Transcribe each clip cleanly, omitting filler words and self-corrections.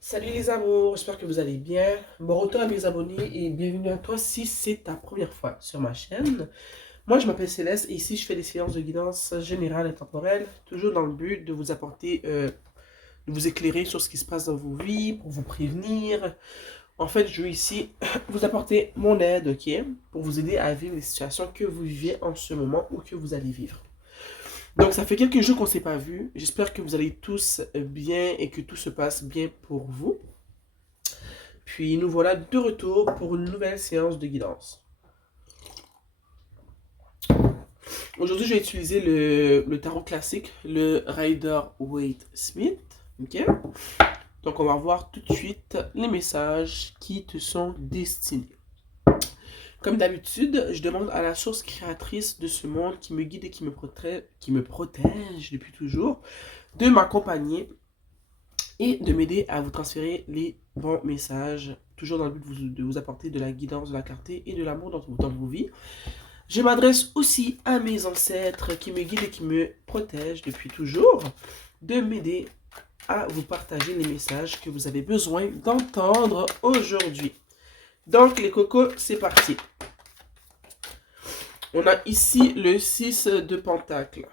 Salut les amours, j'espère que vous allez bien. Bon retour à mes abonnés et bienvenue à toi si c'est ta première fois sur ma chaîne. Moi je m'appelle Céleste et ici je fais des séances de guidance générale et temporelle, toujours dans le but de vous apporter, de vous éclairer sur ce qui se passe dans vos vies, pour vous prévenir. En fait, je veux ici vous apporter mon aide, ok, pour vous aider à vivre les situations que vous vivez en ce moment ou que vous allez vivre. Donc, ça fait quelques jours qu'on ne s'est pas vu. J'espère que vous allez tous bien et que tout se passe bien pour vous. Puis, nous voilà de retour pour une nouvelle séance de guidance. Aujourd'hui, je vais utiliser le tarot classique, le Rider-Waite-Smith. Ok? Donc, on va voir tout de suite les messages qui te sont destinés. Comme d'habitude, je demande à la source créatrice de ce monde qui me guide et qui me protège depuis toujours de m'accompagner et de m'aider à vous transférer les bons messages, toujours dans le but de vous apporter de la guidance, de la clarté et de l'amour dans vos vies. Je m'adresse aussi à mes ancêtres qui me guident et qui me protègent depuis toujours, de m'aider à vous partager les messages que vous avez besoin d'entendre aujourd'hui. Donc les cocos, c'est parti. On a ici le 6 de Pentacle.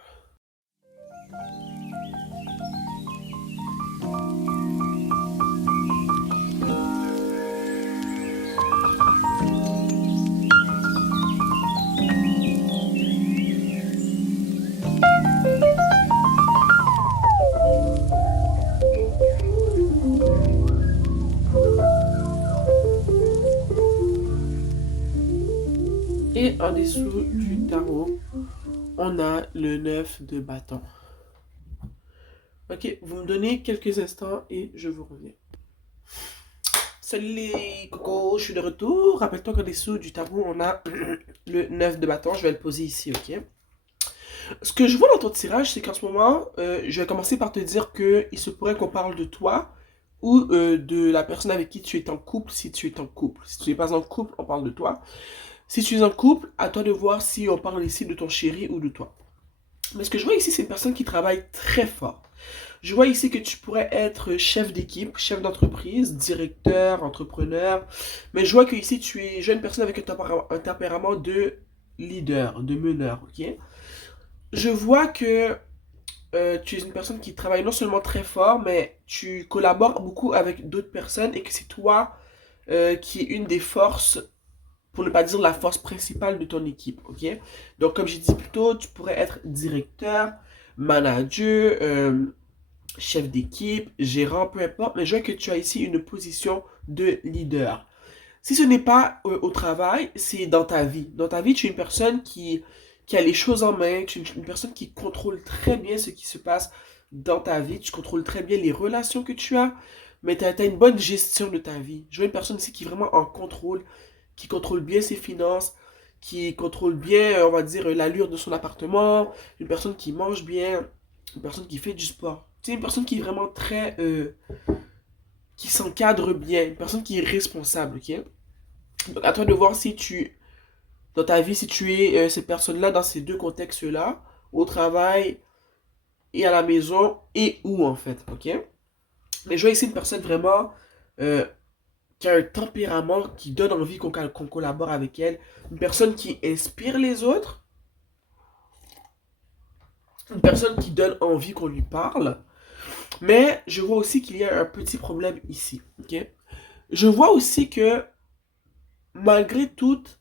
Et en dessous du tarot, on a le 9 de bâton. Ok, vous me donnez quelques instants et je vous reviens. Salut les cocos, je suis de retour. Rappelle-toi qu'en dessous du tableau, on a le 9 de bâton. Je vais le poser ici, ok? Ce que je vois dans ton tirage, c'est qu'en ce moment, je vais commencer par te dire qu'il se pourrait qu'on parle de toi ou de la personne avec qui tu es en couple, si tu es en couple. Si tu n'es pas en couple, on parle de toi. Si tu es en couple, à toi de voir si on parle ici de ton chéri ou de toi. Mais ce que je vois ici, c'est une personne qui travaille très fort. Je vois ici que tu pourrais être chef d'équipe, chef d'entreprise, directeur, entrepreneur. Mais je vois que ici, tu es jeune personne avec un tempérament de leader, de meneur, ok? Je vois que tu es une personne qui travaille non seulement très fort, mais tu collabores beaucoup avec d'autres personnes et que c'est toi qui es une des forces, pour ne pas dire la force principale de ton équipe, ok? Donc, comme j'ai dit plus tôt, tu pourrais être directeur, manager, chef d'équipe, gérant, peu importe, mais je vois que tu as ici une position de leader. Si ce n'est pas au travail, c'est dans ta vie. Dans ta vie, tu es une personne qui a les choses en main, tu es une personne qui contrôle très bien ce qui se passe dans ta vie, tu contrôles très bien les relations que tu as, mais tu as une bonne gestion de ta vie. Je vois une personne ici qui est vraiment en contrôle, qui contrôle bien ses finances, qui contrôle bien, on va dire, l'allure de son appartement, une personne qui mange bien, une personne qui fait du sport. Tu sais, une personne qui est vraiment très... qui s'encadre bien, une personne qui est responsable, ok? Donc à toi de voir si tu, dans ta vie, si tu es cette personne-là dans ces deux contextes-là, au travail et à la maison, et où en fait, ok? Mais je vois ici une personne vraiment euh, qui a un tempérament qui donne envie qu'on collabore avec elle, une personne qui inspire les autres, une personne qui donne envie qu'on lui parle, mais je vois aussi qu'il y a un petit problème ici, ok? Je vois aussi que malgré toutes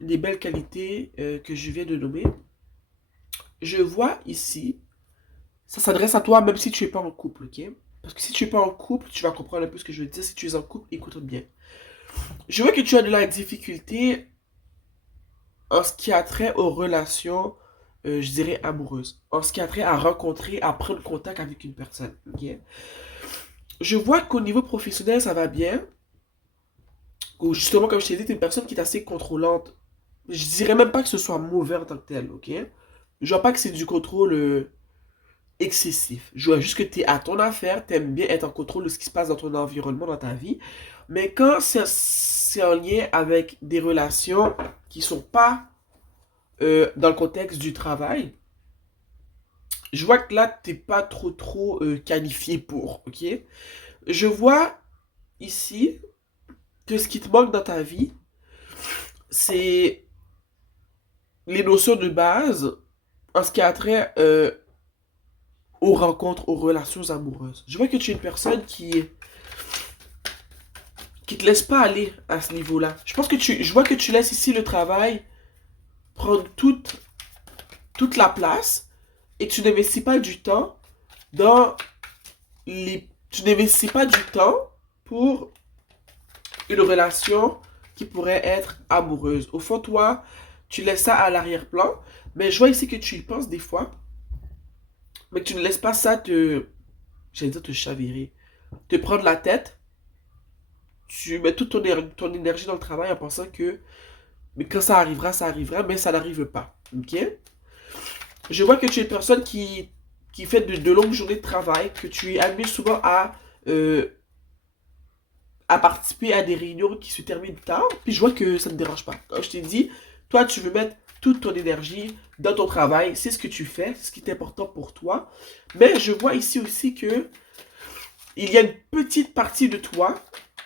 les belles qualités que je viens de nommer, je vois ici, ça s'adresse à toi même si tu n'es pas en couple, ok? Parce que si tu n'es pas en couple, tu vas comprendre un peu ce que je veux dire. Si tu es en couple, écoute bien. Je vois que tu as de la difficulté en ce qui a trait aux relations, je dirais, amoureuses. En ce qui a trait à rencontrer, à prendre contact avec une personne, ok? Je vois qu'au niveau professionnel, ça va bien. Ou justement, comme je t'ai dit, tu es une personne qui est assez contrôlante. Je dirais même pas que ce soit mauvais en tant que tel, ok? Je vois pas que c'est du contrôle excessif. Je vois juste que tu es à ton affaire, tu aimes bien être en contrôle de ce qui se passe dans ton environnement, dans ta vie. Mais quand c'est en lien avec des relations qui sont pas dans le contexte du travail, je vois que là, t'es pas trop qualifié pour, ok? Je vois ici que ce qui te manque dans ta vie, c'est les notions de base en ce qui a trait aux rencontres, aux relations amoureuses. Je vois que tu es une personne qui te laisse pas aller à ce niveau-là. Je vois que tu laisses ici le travail prendre toute la place et tu n'investis pas du temps dans tu n'investis pas du temps pour une relation qui pourrait être amoureuse. Au fond, toi, tu laisses ça à l'arrière-plan, mais je vois ici que tu y penses des fois, mais que tu ne laisses pas ça j'allais dire te chavirer, te prendre la tête. Tu mets toute ton énergie dans le travail en pensant que mais quand ça arrivera, mais ça n'arrive pas. Ok? Je vois que tu es une personne qui fait de longues journées de travail, que tu es amené souvent euh, à participer à des réunions qui se terminent tard, puis je vois que ça ne te dérange pas. Comme je t'ai dit, toi, tu veux mettre toute ton énergie dans ton travail, c'est ce que tu fais, c'est ce qui est important pour toi. Mais je vois ici aussi que il y a une petite partie de toi,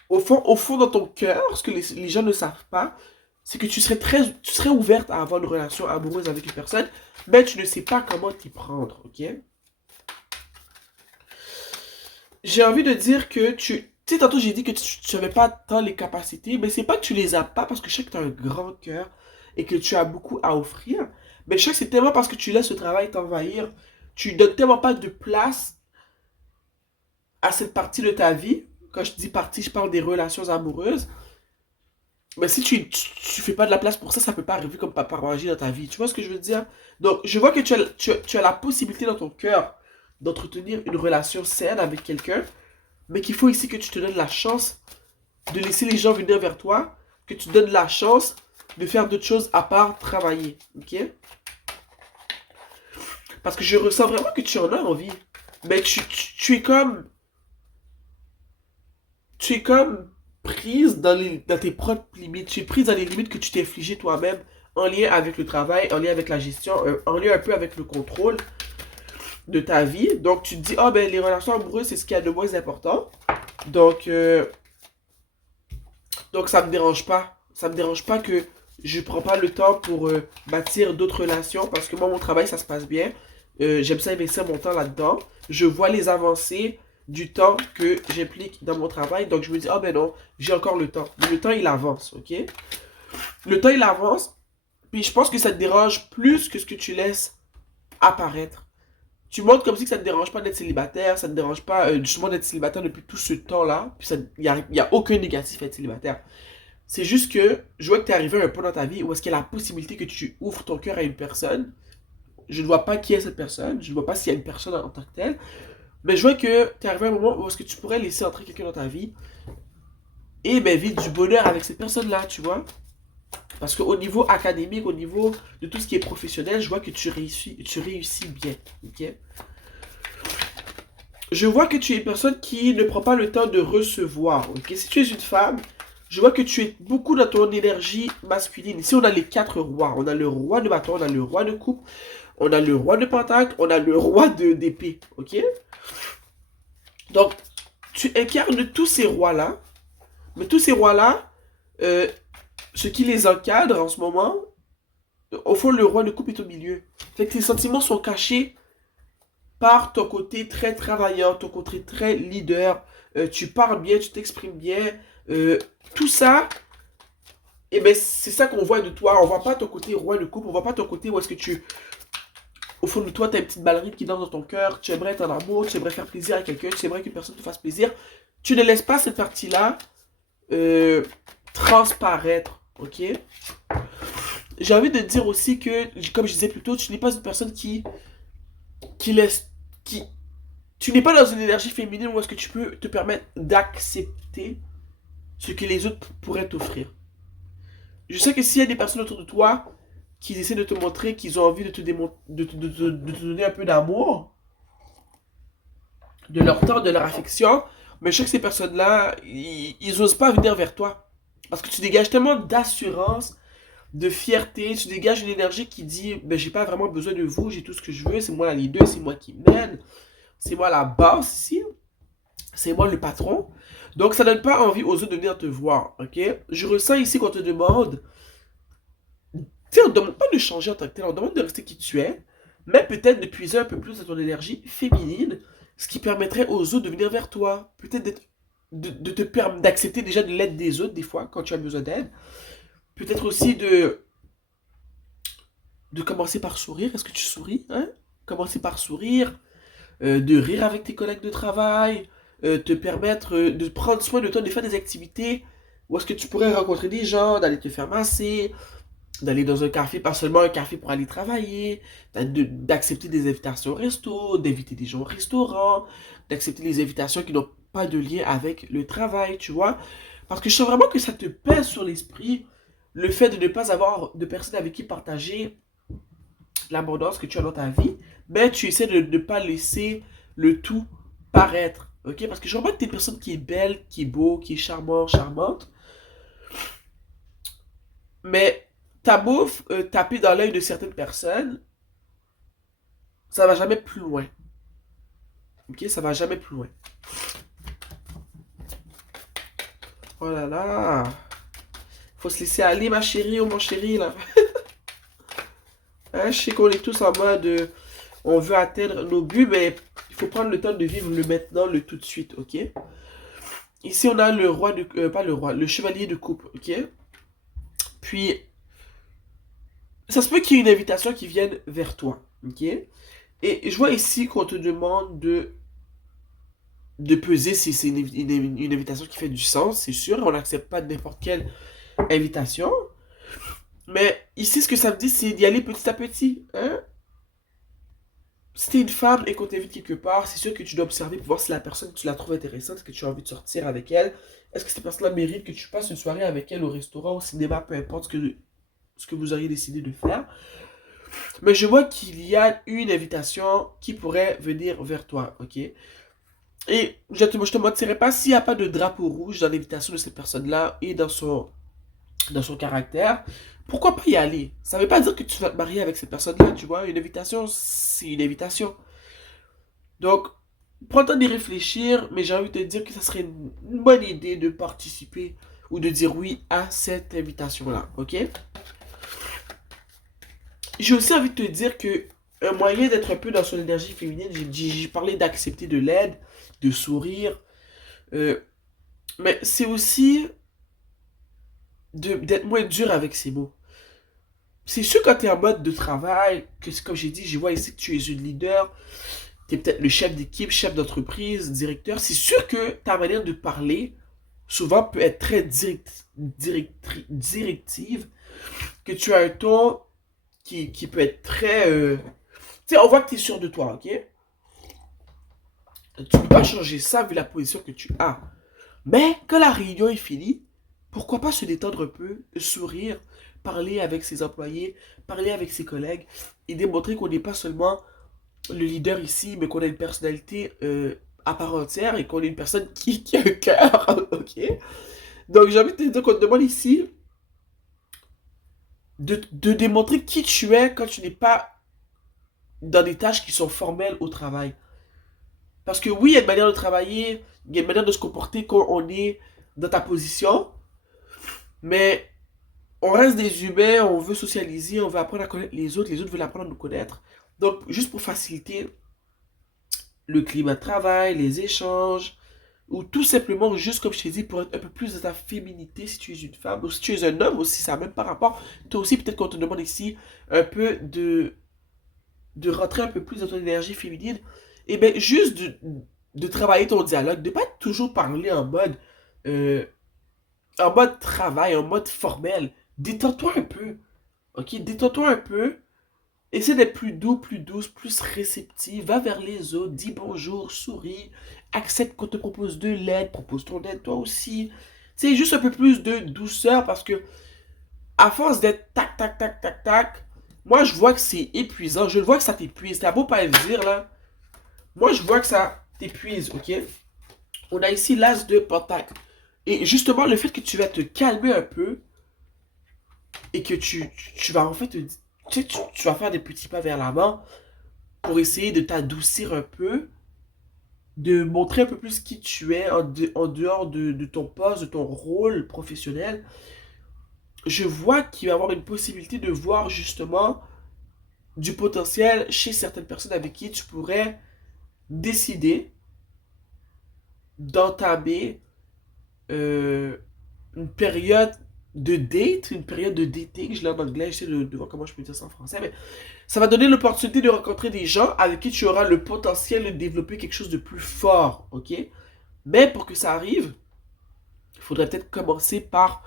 au fond dans ton cœur, ce que les gens ne savent pas, c'est que tu serais ouverte à avoir une relation amoureuse avec une personne, mais tu ne sais pas comment t'y prendre, ok? J'ai envie de dire que tu sais, tantôt j'ai dit que tu n'avais pas tant les capacités, mais c'est pas que tu les as pas parce que je sais que tu as un grand cœur et que tu as beaucoup à offrir, mais je sais que c'est tellement parce que tu laisses ce travail t'envahir, tu donnes tellement pas de place à cette partie de ta vie. Quand je dis partie, je parle des relations amoureuses. Mais si tu fais pas de la place pour ça, ça peut pas arriver comme par magie dans ta vie. Tu vois ce que je veux dire? Donc, je vois que tu as la possibilité dans ton cœur d'entretenir une relation saine avec quelqu'un, mais qu'il faut ici que tu te donnes la chance de laisser les gens venir vers toi, que tu te donnes la chance de faire d'autres choses à part travailler. Ok? Parce que je ressens vraiment que tu en as envie. Mais tu es comme. Tu es comme prise dans tes propres limites. Tu es prise dans les limites que tu t'es infligées toi-même en lien avec le travail, en lien avec la gestion, en lien un peu avec le contrôle de ta vie. Donc tu te dis, ah ben les relations amoureuses, c'est ce qu'il y a de moins important. Donc, euh, donc ça me dérange pas. Ça me dérange pas que je prends pas le temps pour bâtir d'autres relations parce que moi, mon travail, ça se passe bien. J'aime ça investir mon temps là-dedans. Je vois les avancées du temps que j'implique dans mon travail. Donc, je me dis, ah ben non, j'ai encore le temps. Mais le temps, il avance, ok? Le temps, il avance. Puis, je pense que ça te dérange plus que ce que tu laisses apparaître. Tu montres comme si que ça ne te dérange pas d'être célibataire, ça ne te dérange pas justement d'être célibataire depuis tout ce temps-là. Puis, y a aucun négatif à être célibataire. C'est juste que je vois que tu es arrivé à un point dans ta vie où est-ce qu'il y a la possibilité que tu ouvres ton cœur à une personne. Je ne vois pas qui est cette personne, je ne vois pas s'il y a une personne en tant que telle, mais je vois que tu es arrivé à un moment où est-ce que tu pourrais laisser entrer quelqu'un dans ta vie et ben, vivre du bonheur avec cette personne-là, tu vois. Parce qu'au niveau académique, au niveau de tout ce qui est professionnel, je vois que tu réussis bien. Ok? Je vois que tu es une personne qui ne prend pas le temps de recevoir. Ok? Si tu es une femme, je vois que tu es beaucoup dans ton énergie masculine. Ici, on a les quatre rois. On a le roi de bâton, on a le roi de coupe, on a le roi de pentacle, on a le roi d'épée. Ok? Donc, tu incarnes tous ces rois-là. Mais tous ces rois-là, euh, ce qui les encadre en ce moment, au fond, le roi de coupe est au milieu. Fait que tes sentiments sont cachés par ton côté très travaillant, ton côté très leader. Tu parles bien, tu t'exprimes bien. Euh, Tout ça, et ben c'est ça qu'on voit de toi. On voit pas ton côté roi de coupe, on voit pas ton côté où est-ce que au fond de toi, t'as une petite ballerine qui danse dans ton cœur, tu aimerais être en amour, tu aimerais faire plaisir à quelqu'un, tu aimerais qu'une personne te fasse plaisir. Tu ne laisses pas cette partie-là euh, transparaître, ok? J'ai envie de dire aussi que, comme je disais plus tôt, tu n'es pas une personne qui laisse, qui, tu n'es pas dans une énergie féminine où est-ce que tu peux te permettre d'accepter ce que les autres pourraient t'offrir. Je sais que s'il y a des personnes autour de toi qui essaient de te montrer qu'ils ont envie de te donner un peu d'amour, de leur temps, de leur affection, mais je sais que ces personnes-là, ils osent pas venir vers toi. Parce que tu dégages tellement d'assurance, de fierté, tu dégages une énergie qui dit, ben j'ai pas vraiment besoin de vous, j'ai tout ce que je veux, c'est moi la leader, c'est moi qui mène, c'est moi la boss ici, c'est moi le patron. Donc ça donne pas envie aux autres de venir te voir, ok? Je ressens ici qu'on te demande, tu sais, on ne demande pas de changer en tant que tel, on demande de rester qui tu es, mais peut-être de puiser un peu plus de ton énergie féminine, ce qui permettrait aux autres de venir vers toi. Peut-être de te permettre d'accepter déjà de l'aide des autres, des fois, quand tu as besoin d'aide. Peut-être aussi de commencer par sourire. Est-ce que tu souris, hein? Commencer par sourire, de rire avec tes collègues de travail, te permettre de prendre soin de toi, de faire des activités où est-ce que tu pourrais rencontrer des gens, d'aller te faire masser, d'aller dans un café, pas seulement un café pour aller travailler, d'accepter des invitations au resto, d'inviter des gens au restaurant, d'accepter les invitations qui n'ont pas de lien avec le travail, tu vois. Parce que je sens vraiment que ça te pèse sur l'esprit, le fait de ne pas avoir de personnes avec qui partager l'abondance que tu as dans ta vie, mais tu essaies de ne pas laisser le tout paraître, ok? Parce que je vois que tu es une personne qui est belle, qui est beau, qui est charmant, charmante, mais ta bouffe taper dans l'œil de certaines personnes, ça va jamais plus loin. Ok, ça va jamais plus loin. Oh là là. Faut se laisser aller, ma chérie ou mon chéri, là. Hein, je sais qu'on est tous en mode, on veut atteindre nos buts, mais il faut prendre le temps de vivre le maintenant, le tout de suite, ok? Ici, on a le roi de... pas le roi, le chevalier de coupe, ok? Puis, ça se peut qu'il y ait une invitation qui vienne vers toi, ok? Et je vois ici qu'on te demande de peser si c'est une invitation qui fait du sens, c'est sûr. On n'accepte pas n'importe quelle invitation. Mais ici, ce que ça me dit, c'est d'y aller petit à petit. Hein? Si t'es une femme et qu'on t'invite quelque part, c'est sûr que tu dois observer pour voir si la personne, tu la trouves intéressante, est-ce que tu as envie de sortir avec elle, est-ce que cette personne-là mérite que tu passes une soirée avec elle au restaurant, au cinéma, peu importe ce que vous auriez décidé de faire. Mais je vois qu'il y a une invitation qui pourrait venir vers toi, ok? Et je te mentirai pas, s'il n'y a pas de drapeau rouge dans l'invitation de cette personne-là et dans son caractère, pourquoi pas y aller? Ça veut pas dire que tu vas te marier avec cette personne-là, tu vois. Une invitation, c'est une invitation. Donc, prends le temps d'y réfléchir, mais j'ai envie de te dire que ça serait une bonne idée de participer ou de dire oui à cette invitation-là, ok? J'ai aussi envie de te dire que un moyen d'être un peu dans son énergie féminine, j'ai parlé d'accepter de l'aide, de sourire, euh, mais c'est aussi d'être moins dur avec ses mots. C'est sûr quand tu es en mode de travail, que c'est comme j'ai dit, je vois ici que tu es une leader, tu es peut-être le chef d'équipe, chef d'entreprise, directeur, c'est sûr que ta manière de parler, souvent peut être très directive, que tu as un ton qui peut être très... Tu sais, on voit que tu es sûr de toi, ok? Tu peux pas changer ça vu la position que tu as. Mais quand la réunion est finie, pourquoi pas se détendre un peu, sourire, parler avec ses employés, parler avec ses collègues et démontrer qu'on n'est pas seulement le leader ici, mais qu'on a une personnalité à part entière et qu'on est une personne qui a un cœur, ok? Donc j'ai envie de te dire qu'on te demande ici de démontrer qui tu es quand tu n'es pas dans des tâches qui sont formelles au travail. Parce que oui, il y a une manière de travailler, il y a une manière de se comporter quand on est dans ta position, mais on reste des humains, on veut socialiser, on veut apprendre à connaître les autres veulent apprendre à nous connaître. Donc, juste pour faciliter le climat de travail, les échanges, ou tout simplement, juste comme je t'ai dit, pour être un peu plus de ta féminité si tu es une femme, ou si tu es un homme aussi, ça n'a même pas rapport. Toi aussi, peut-être qu'on te demande ici un peu de rentrer un peu plus dans ton énergie féminine, et bien juste de travailler ton dialogue, de pas toujours parler euh, en mode travail, en mode formel. Détends-toi un peu, ok? Détends-toi un peu. Essaie d'être plus doux, plus douce, plus réceptive. Va vers les autres, dis bonjour, souris. Accepte qu'on te propose de l'aide, propose ton aide toi aussi. C'est juste un peu plus de douceur parce que à force d'être tac, tac, tac, tac, tac, moi je vois que c'est épuisant. Je vois que ça t'épuise. T'as beau pas le dire là. Moi je vois que ça t'épuises, ok? On a ici l'as de pentacle. Et justement, le fait que tu vas te calmer un peu et que tu vas en fait, tu vas faire des petits pas vers l'avant pour essayer de t'adoucir un peu, de montrer un peu plus qui tu es en dehors de ton poste, de ton rôle professionnel. Je vois qu'il va y avoir une possibilité de voir justement du potentiel chez certaines personnes avec qui tu pourrais décider d'entamer euh, une période de date, une période de dating, je l'ai en anglais, j'essaie de voir comment je peux dire ça en français, mais ça va donner l'opportunité de rencontrer des gens avec qui tu auras le potentiel de développer quelque chose de plus fort, ok? Mais pour que ça arrive, il faudrait peut-être commencer par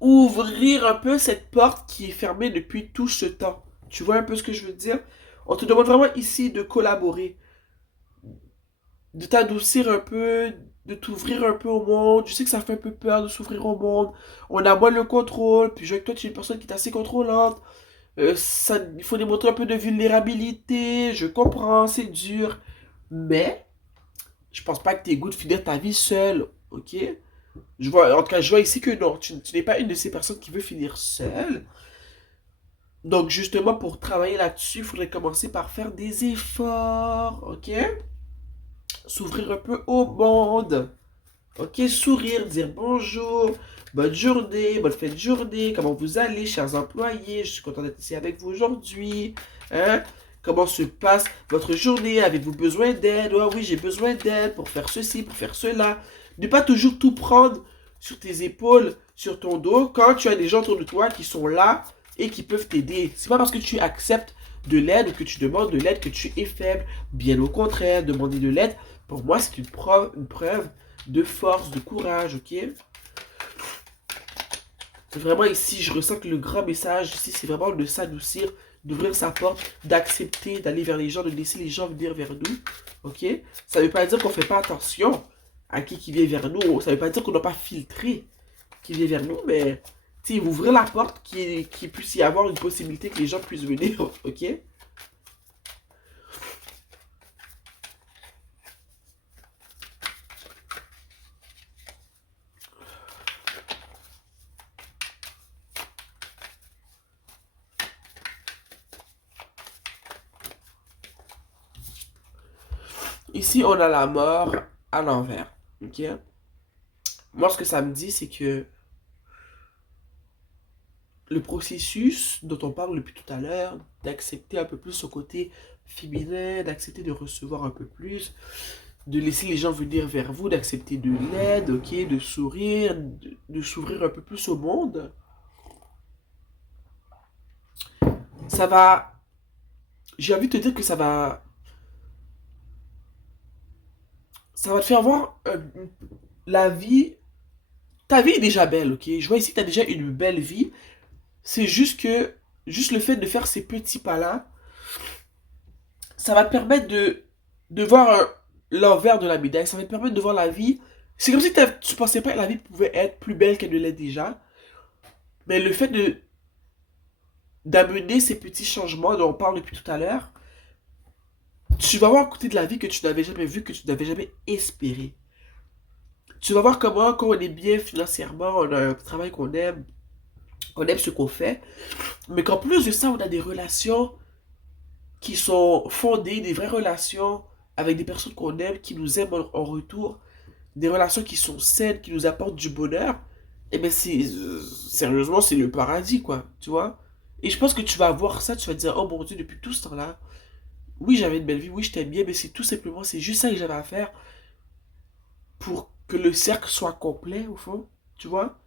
ouvrir un peu cette porte qui est fermée depuis tout ce temps. Tu vois un peu ce que je veux dire? On te demande vraiment ici de collaborer, de t'adoucir un peu, de t'ouvrir un peu au monde. Je sais que ça fait un peu peur de s'ouvrir au monde. On a moins le contrôle. Puis je vois que toi, tu es une personne qui est assez contrôlante. Il faut démontrer un peu de vulnérabilité. Je comprends, c'est dur. Mais je pense pas que tu es goût de finir ta vie seule. Ok? En tout cas, je vois ici que non, tu n'es pas une de ces personnes qui veut finir seule. Donc justement, pour travailler là-dessus, il faudrait commencer par faire des efforts. Ok? S'ouvrir un peu au monde. Ok, sourire, dire bonjour, bonne journée, bonne fin de journée, comment vous allez, chers employés, je suis content d'être ici avec vous aujourd'hui. Hein? Comment se passe votre journée? Avez-vous besoin d'aide? Oh oui, j'ai besoin d'aide pour faire ceci, pour faire cela. Ne pas toujours tout prendre sur tes épaules, sur ton dos, quand tu as des gens autour de toi qui sont là et qui peuvent t'aider. C'est pas parce que tu acceptes de l'aide ou que tu demandes de l'aide que tu es faible. Bien au contraire, demander de l'aide, pour moi, c'est une preuve de force, de courage, ok? Vraiment ici, je ressens que le grand message ici, c'est vraiment de s'adoucir, d'ouvrir sa porte, d'accepter d'aller vers les gens, de laisser les gens venir vers nous, ok? Ça ne veut pas dire qu'on ne fait pas attention à qui vient vers nous, ça ne veut pas dire qu'on ne doit pas filtrer qui vient vers nous, mais ouvrir la porte, qu'il puisse y avoir une possibilité que les gens puissent venir, ok? Ici, on a la mort à l'envers, ok? Moi, ce que ça me dit, c'est que le processus dont on parle depuis tout à l'heure, d'accepter un peu plus son côté féminin, d'accepter de recevoir un peu plus, de laisser les gens venir vers vous, d'accepter de l'aide, ok, de sourire, de s'ouvrir un peu plus au monde, ça va, j'ai envie de te dire que ça va te faire voir la vie, ta vie est déjà belle, ok, je vois ici que tu as déjà une belle vie, c'est juste le fait de faire ces petits pas-là, ça va te permettre de voir l'envers de la médaille. Ça va te permettre de voir la vie. C'est comme si tu pensais pas que la vie pouvait être plus belle qu'elle ne l'est déjà. Mais le fait d'amener ces petits changements dont on parle depuis tout à l'heure, tu vas voir un côté de la vie que tu n'avais jamais vu, que tu n'avais jamais espéré. Tu vas voir comment, quand on est bien financièrement, on a un travail qu'on aime ce qu'on fait, mais qu'en plus de ça, on a des relations qui sont fondées, des vraies relations avec des personnes qu'on aime, qui nous aiment en retour, des relations qui sont saines, qui nous apportent du bonheur, eh bien, sérieusement, c'est le paradis, quoi, tu vois. Et je pense que tu vas voir ça, tu vas te dire, oh mon Dieu, depuis tout ce temps-là, oui, j'avais une belle vie, oui, je t'aime bien, mais c'est tout simplement, c'est juste ça que j'avais à faire pour que le cercle soit complet, au fond, tu vois.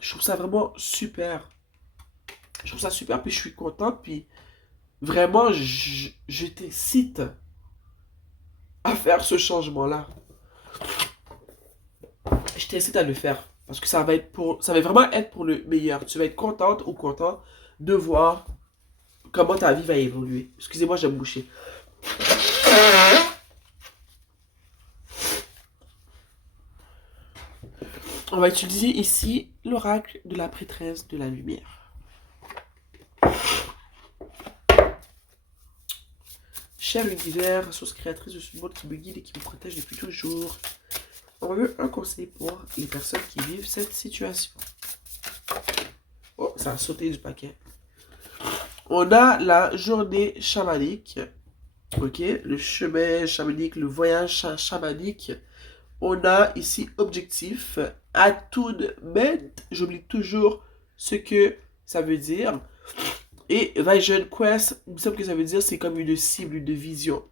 Je trouve ça vraiment super. Je trouve ça super, puis je suis contente, puis vraiment, je t'incite à faire ce changement-là. Je t'incite à le faire. Parce que ça va vraiment être pour le meilleur. Tu vas être contente ou content de voir comment ta vie va évoluer. Excusez-moi, j'ai me boucher. On va utiliser ici l'oracle de la prêtresse de la lumière. Cher univers, source créatrice de ce monde qui me guide et qui me protège depuis toujours. On veut un conseil pour les personnes qui vivent cette situation. Oh, ça a sauté du paquet. On a la journée chamanique. Ok, le chemin chamanique, le voyage chamanique. On a ici objectif. Attunement. J'oublie toujours ce que ça veut dire. Et Vision Quest, il me semble que ça veut dire c'est comme une cible, une vision.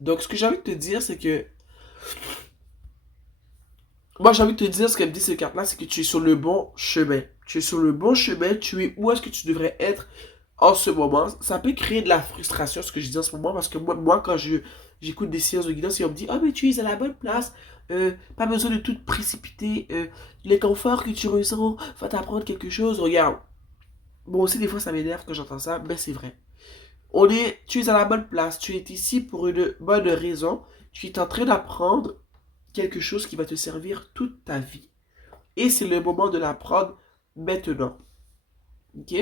Donc, ce que j'ai envie de te dire, c'est que. Moi, j'ai envie de te dire, ce qu'elle me dit, cette carte-là, c'est que tu es sur le bon chemin. Tu es sur le bon chemin, tu es où est-ce que tu devrais être en ce moment. Ça peut créer de la frustration, ce que je dis en ce moment, parce que moi quand j'écoute des séances de guidance, et on me dit, ah, mais tu es à la bonne place, pas besoin de tout précipiter, les conforts que tu ressens, va t'apprendre quelque chose, regarde. Bon, aussi, des fois, ça m'énerve quand j'entends ça, mais c'est vrai. Tu es à la bonne place, tu es ici pour une bonne raison, tu es en train d'apprendre quelque chose qui va te servir toute ta vie. Et c'est le moment de l'apprendre maintenant. Ok?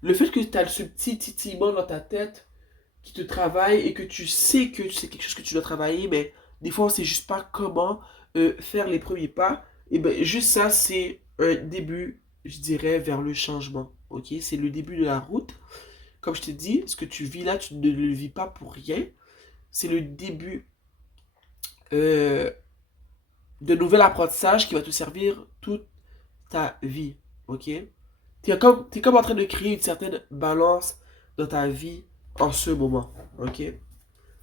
Le fait que tu as ce petit titillement dans ta tête qui te travaille et que tu sais quelque chose que tu dois travailler, mais des fois on sait juste pas comment faire les premiers pas, et ben juste ça c'est un début, je dirais, vers le changement. Ok? C'est le début de la route. Comme je te dis, ce que tu vis là, tu ne le vis pas pour rien. C'est le début euh, de nouvel apprentissage qui va te servir toute ta vie. Ok? T'es comme en train de créer une certaine balance dans ta vie en ce moment. Ok?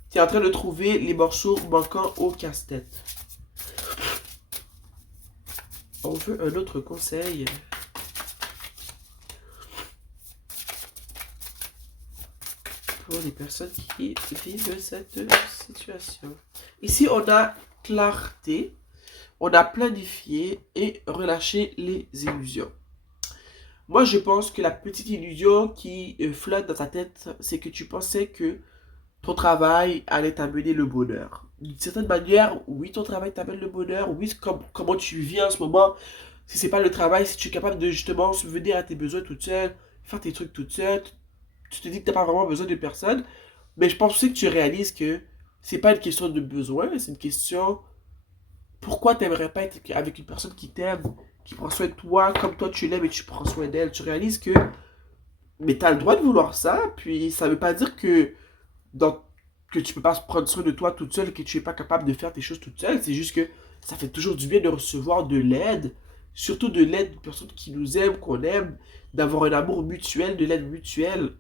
T'es en train de trouver les morceaux manquants au casse-tête. On veut un autre conseil. Pour les personnes qui vivent cette situation. Ici, on a clarté, on a planifié et relâché les illusions. Moi, je pense que la petite illusion qui flotte dans ta tête, c'est que tu pensais que ton travail allait t'amener le bonheur. D'une certaine manière, oui, ton travail t'amène le bonheur. Oui, comment tu vis en ce moment. Si c'est pas le travail, si tu es capable de justement subvenir à tes besoins toute seule, faire tes trucs toute seule, tu te dis que t'as pas vraiment besoin de personne. Mais je pense aussi que tu réalises que c'est pas une question de besoin, c'est une question pourquoi t'aimerais pas être avec une personne qui t'aime, qui prend soin de toi comme toi tu l'aimes et tu prends soin d'elle. Tu réalises que mais t'as le droit de vouloir ça, puis ça veut pas dire que dans, que tu peux pas prendre soin de toi toute seule, que tu es pas capable de faire tes choses toute seule. C'est juste que ça fait toujours du bien de recevoir de l'aide, surtout de l'aide de personnes qui nous aiment, qu'on aime, d'avoir un amour mutuel, de l'aide mutuelle.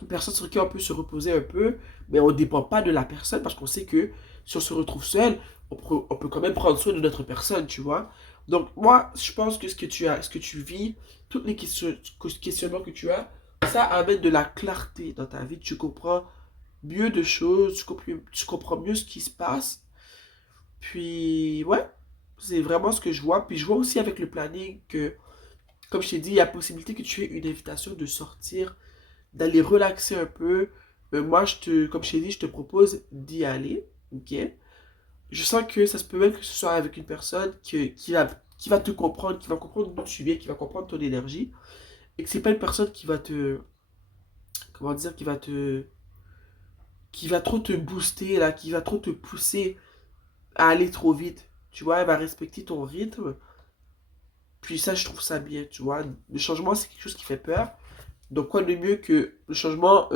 Une personne sur qui on peut se reposer un peu, mais on ne dépend pas de la personne parce qu'on sait que si on se retrouve seul, on peut quand même prendre soin de notre personne, tu vois. Donc moi, je pense que ce que tu vis, tous les questionnements que tu as, ça amène de la clarté dans ta vie. Tu comprends mieux de choses, tu comprends mieux ce qui se passe. Puis, ouais, c'est vraiment ce que je vois. Puis, je vois aussi avec le planning que, comme je t'ai dit, il y a possibilité que tu aies une invitation de sortir, d'aller relaxer un peu. Moi, comme je t'ai dit, je te propose d'y aller. Ok? Je sens que ça se peut même que ce soit avec une personne qui va te comprendre, qui va comprendre d'où tu viens, qui va comprendre ton énergie. Et que c'est pas une personne qui va te. Comment dire? Qui va trop te booster, là, qui va trop te pousser à aller trop vite. Tu vois, elle va respecter ton rythme. Puis ça, je trouve ça bien, tu vois. Le changement, c'est quelque chose qui fait peur. Donc, quoi de mieux que le changement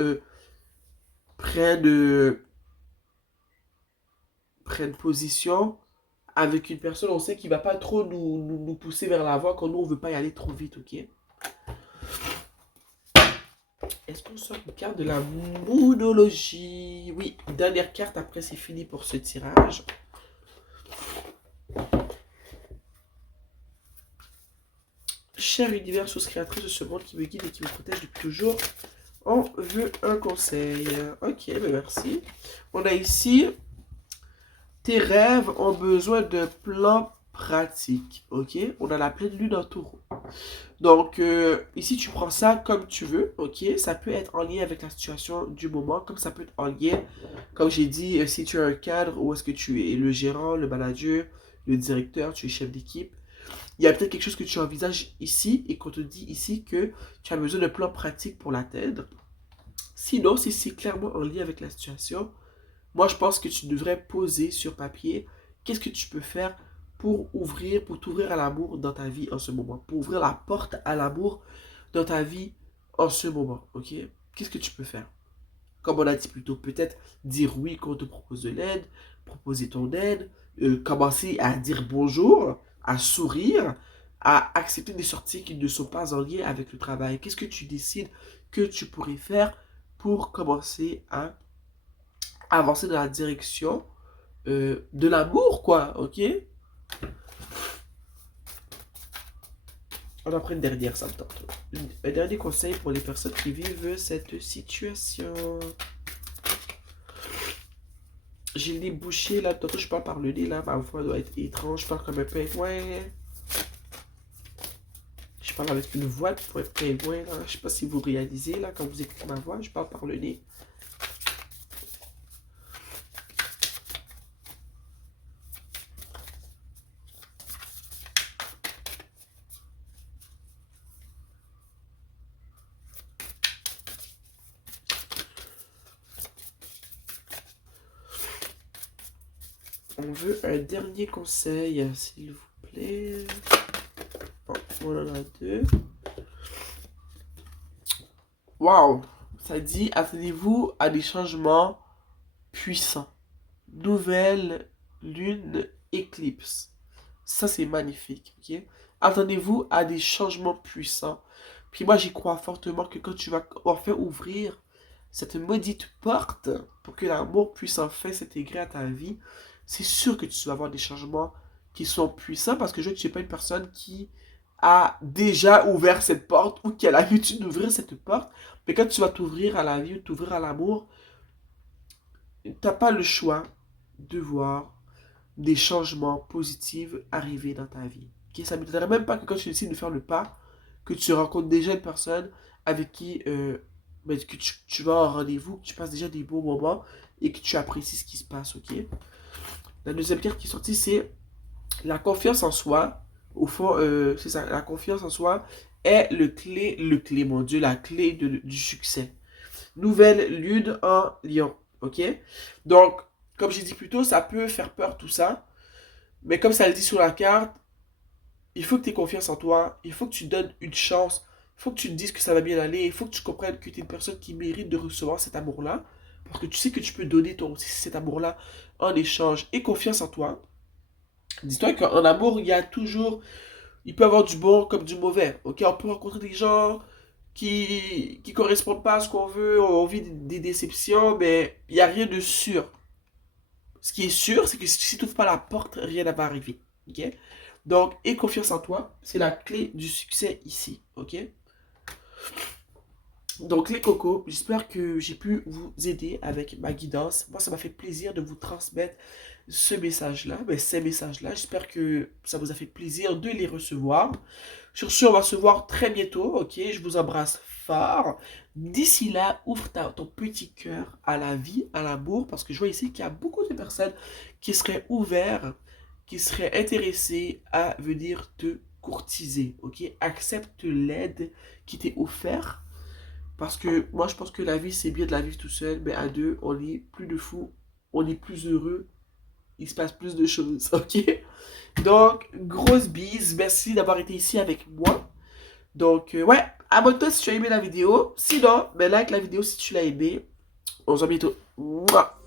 prenne, euh, prenne position avec une personne, on sait qu'il va pas trop nous pousser vers l'avant quand nous, on veut pas y aller trop vite, ok? Est-ce qu'on sort une carte de la moonologie? Oui, dernière carte, après c'est fini pour ce tirage. Cher univers, source créatrice de ce monde qui me guide et qui me protège depuis toujours, on veut un conseil. Ok, ben merci. On a ici, tes rêves ont besoin d'un plan pratique. Ok, on a la pleine lune en taureau. Donc, ici, tu prends ça comme tu veux. Ok, ça peut être en lien avec la situation du moment, comme ça peut être en lien, comme j'ai dit, si tu as un cadre, ou est-ce que tu es le gérant, le manager, le directeur, tu es chef d'équipe. Il y a peut-être quelque chose que tu envisages ici et qu'on te dit ici que tu as besoin d'un plan pratique pour l'atteindre. Sinon, si c'est clairement en lien avec la situation, moi, je pense que tu devrais poser sur papier qu'est-ce que tu peux faire pour t'ouvrir à l'amour dans ta vie en ce moment, pour ouvrir la porte à l'amour dans ta vie en ce moment, ok? Qu'est-ce que tu peux faire? Comme on a dit plus tôt, peut-être dire oui quand on te propose de l'aide, proposer ton aide, commencer à dire bonjour, à sourire, à accepter des sorties qui ne sont pas en lien avec le travail. Qu'est-ce que tu décides que tu pourrais faire pour commencer à avancer dans la direction de l'amour, quoi, ok? On en prend une dernière, ça me tente. Un dernier conseil pour les personnes qui vivent cette situation. J'ai le nez bouché, là. Tantôt, je parle par le nez, là. Ma voix doit être étrange. Je parle comme un pingouin. Je parle avec une voix pour un pingouin, là. Je sais pas si vous réalisez, là, quand vous écoutez ma voix. Je parle par le nez. On veut un dernier conseil, s'il vous plaît. Bon, on en a deux. Waouh! Ça dit, attendez-vous à des changements puissants. Nouvelle lune éclipse. Ça, c'est magnifique, ok? Attendez-vous à des changements puissants. Puis moi, j'y crois fortement que quand tu vas enfin ouvrir cette maudite porte pour que l'amour puisse enfin s'intégrer à ta vie, c'est sûr que tu vas avoir des changements qui sont puissants parce que je ne suis pas une personne qui a déjà ouvert cette porte ou qui a l'habitude d'ouvrir cette porte. Mais quand tu vas t'ouvrir à la vie ou t'ouvrir à l'amour, tu n'as pas le choix de voir des changements positifs arriver dans ta vie. Okay? Ça ne m'étonnerait même pas que quand tu décides de faire le pas, que tu rencontres déjà une personne avec qui ben, que tu vas en rendez-vous, que tu passes déjà des beaux moments et que tu apprécies ce qui se passe, ok? La deuxième carte qui est sortie, c'est la confiance en soi. Au fond, c'est ça, la confiance en soi est mon Dieu, la clé du succès. Nouvelle lune en lion, ok? Donc, comme j'ai dit plus tôt, ça peut faire peur tout ça, mais comme ça le dit sur la carte, il faut que tu aies confiance en toi, il faut que tu donnes une chance, il faut que tu te dises que ça va bien aller, il faut que tu comprennes que tu es une personne qui mérite de recevoir cet amour-là, parce que tu sais que tu peux donner cet amour-là en échange et confiance en toi. Dis-toi qu'en amour, il peut y avoir du bon comme du mauvais, ok? On peut rencontrer des gens qui correspondent pas à ce qu'on veut, on vit des déceptions, mais il n'y a rien de sûr. Ce qui est sûr, c'est que si tu n'ouvres pas la porte, rien ne va arriver. Ok? Donc, aie confiance en toi. C'est la clé du succès ici. Ok? Donc, les cocos, j'espère que j'ai pu vous aider avec ma guidance. Moi, ça m'a fait plaisir de vous transmettre ce message-là, ces messages-là. J'espère que ça vous a fait plaisir de les recevoir. Sur ce, on va se voir très bientôt. Ok? Je vous embrasse fort. D'ici là, ouvre ton petit cœur à la vie, à l'amour, parce que je vois ici qu'il y a beaucoup de personnes qui seraient ouvertes, qui seraient intéressées à venir te courtiser. Ok? Accepte l'aide qui t'est offerte. Parce que moi, je pense que la vie, c'est bien de la vivre tout seul, mais à deux, on est plus de fous, on est plus heureux, il se passe plus de choses, ok? Donc, grosse bise, merci d'avoir été ici avec moi. Donc, ouais, abonne-toi si tu as aimé la vidéo. Sinon, ben, like la vidéo si tu l'as aimé. On se voit bientôt. Mouah.